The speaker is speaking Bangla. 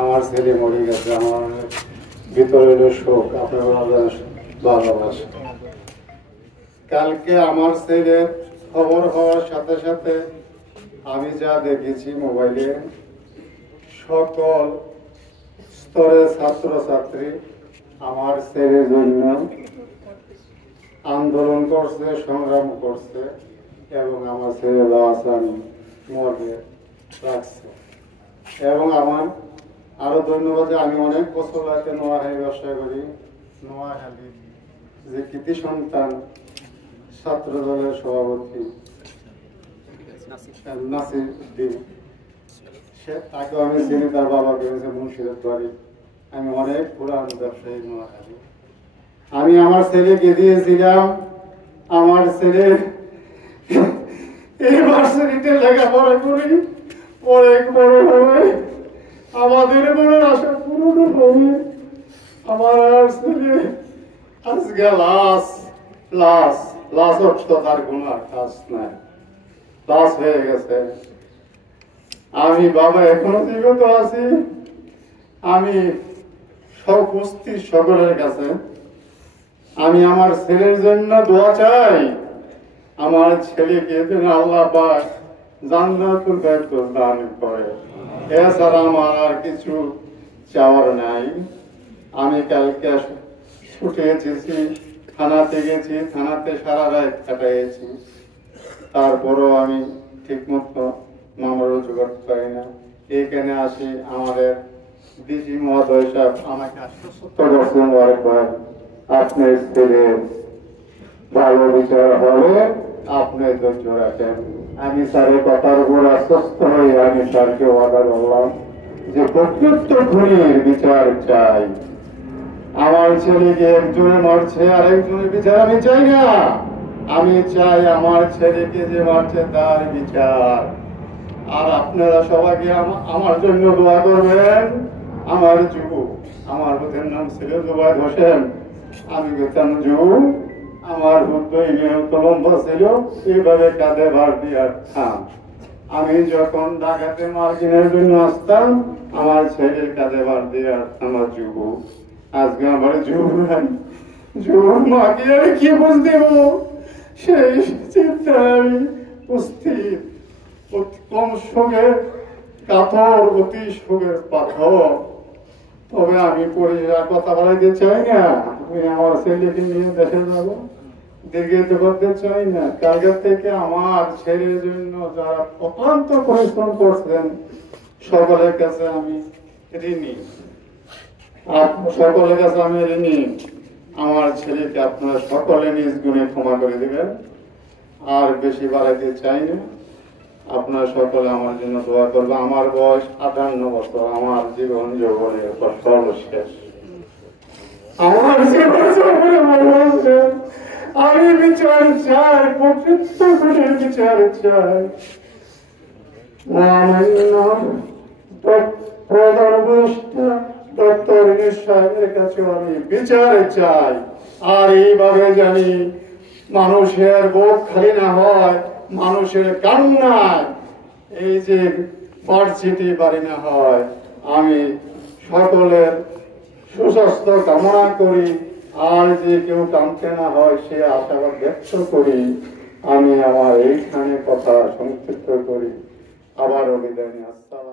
আমার ছেলে মরে গেছে, আমার ভিতরে শোক, আপনার ভালোবাসা। কালকে আমার ছেলের খবর হওয়ার সাথে সাথে আমি যা দেখেছি মোবাইলে, সকল স্তরের ছাত্রছাত্রী আমার ছেলের জন্য আন্দোলন করছে, সংগ্রাম করছে এবং আমার ছেলে লাশানি মর্গে রাখছে। এবং আমার আরো ধন্যবাদ যে আমি অনেক বছর আগে নোয়াখালী ব্যবসা করি। নোয়াখালী যে কৃতি সন্তান ছাত্র দলের সভাপতি নাসির উদ্দিন, সে তাকে আমি চিনি, তার বাবাকে হয়েছে মুন্সিদের বাড়ি। আমি অনেক পুরান ব্যবসায়ী নোয়াখালী। আমি আমার ছেলেকে দিয়েছিলাম, আমার ছেলে ইউনিভার্সিটিতে লেখাপড়া করি, অনেক বড় হবে, আমাদের মনে আশা পূরণ হবে। আমার ছেলে আজকে লাশ হচ্ছে, তার গুণার কাজ নাই, লাশ হয়ে গেছে। আমি বাবা এখনো জীবিত আছি। আমি সব উপস্থিত সকলের কাছে আমি আমার ছেলের জন্য দোয়া চাই। আমার ছেলেকে যেন আল্লাহ পাক জান্নাতুল ফেরদৌস দান করে। এছাড়া আমার আর কিছু চাওয়ার নাই। আমি কালকে ছুটে এসেছি, থানাতে গেছি, থানাতে সারা রাত কাটাইছি, তারপরও আমি ঠিক মতো মামলা রুজু করতে পারি না। এইখানে আসি, আমাদের ডিসি মহোদয় সাহেব আমাকে আশ্বস্ত করছেন, আপনার ছেলের ভালো বিচার হবে, আপনি ধৈর্য রাখেন। আমি স্যারের কথার উপর আশ্বস্ত হয়ে আমি স্যারকে ওয়াদা করলাম যে প্রকৃত খুনির বিচার চাই। আমার ছেলেকে একজনে মারছে, আর একজনের বিচার আমি চাই না। আমি চাই আমার ছেলেকে যে মারছে তার বিচার। আর আপনারা সবাইকে আমার জন্য দোয়া করবেন। আমার যুবক, আমার বোধের নাম ছিল জুবাইদ হোসেন, আমি গেতাম যুব, আমার বুদ্ধ ইমেল লম্বা ছিল, এইভাবে কাঁধে ভার দিয়ে থাম। আমি যখন ঢাকাতে মাল কেনার জন্য আসতাম, আমার ছেলের কাঁধে ভার দিয়ে আমার যুবক। আজকে আমার যুবক নাই, যুবক মাকে আমি কি বুঝ দেব, সেই চিন্তায় আমি উপস্থিত। কম সঙ্গে কাতর, অতি সঙ্গে পাথর। তবে আমি পরিষ্কার কথা বলাইতে চাই না। আমি আমার ছেলেকে নিয়ে দেশে যাব, দিকে করতে চাই না। কালকে থেকে আমার ছেলের জন্য যারা অত্যন্ত পরিশ্রম করছেন সকলের কাছে আমি ঋণী, সকলের কাছে আমি ঋণী। আমার ছেলেকে আপনারা সকলে নিজ গুণে ক্ষমা করে দিবেন। আর বেশি বাড়াইতে চাই না। আপনারা সকলে আমার জন্য দোয়া করবে। আমার বয়স 58 বছর, আমার জীবন যৌবনের সর্বশেষ। আমার জীবন আমি বিচার চাই, প্রকৃত খুনের বিচার চাই। প্রধান উপদেষ্টা ডক্টর ইউনূস সাহেবের কাছে আমি বিচার চাই। আর এইভাবে জানি মানুষের বুক খালি না হয়, মানুষের কান্নায় এই যে পার্সিটি বাড়ি না হয়। আমি সকলের সুস্বাস্থ্য কামনা করি। আর যে কেউ কামতে না হয় সে আশাবাদ ব্যক্ত করি। আমি আমার এইখানে কথা সংক্ষিপ্ত করি। আবারও বিদায় নিয়ে আসসালাম।